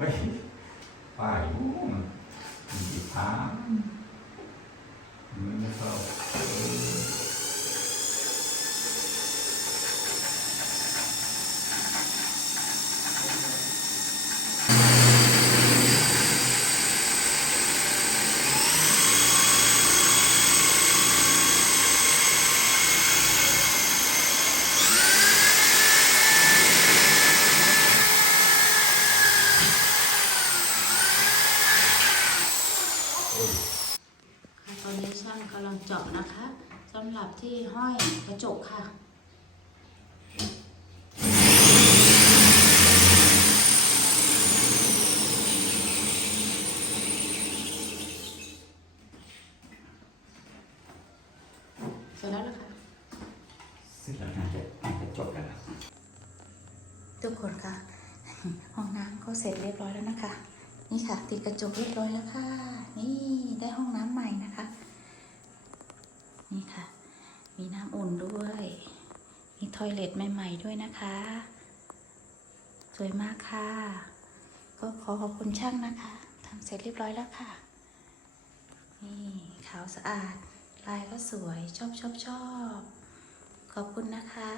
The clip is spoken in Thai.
哎爸有空吗你去 ค่ะตอนนี้ช่างกำลังเจาะนะคะสำหรับที่ห้อยกระจกค่ะเสร็จแล้วนะคะเสร็จแล้วนะจะจบแล้วนะทุกคนคะห้องน้ำก็เสร็จเรียบร้อยแล้วนะคะ นี่ค่ะ ติดกระจกเรียบร้อยแล้วค่ะ นี่ได้ห้องน้ำใหม่นะคะ นี่ค่ะ มีน้ำอุ่นด้วย มีทอยเล็ตใหม่ ๆ ด้วยนะคะ สวยมากค่ะ ก็ขอขอบคุณช่างนะคะทำเสร็จเรียบร้อยแล้วค่ะ นี่ขาวสะอาด ลายก็สวยชอบชอบชอบขอบคุณนะคะ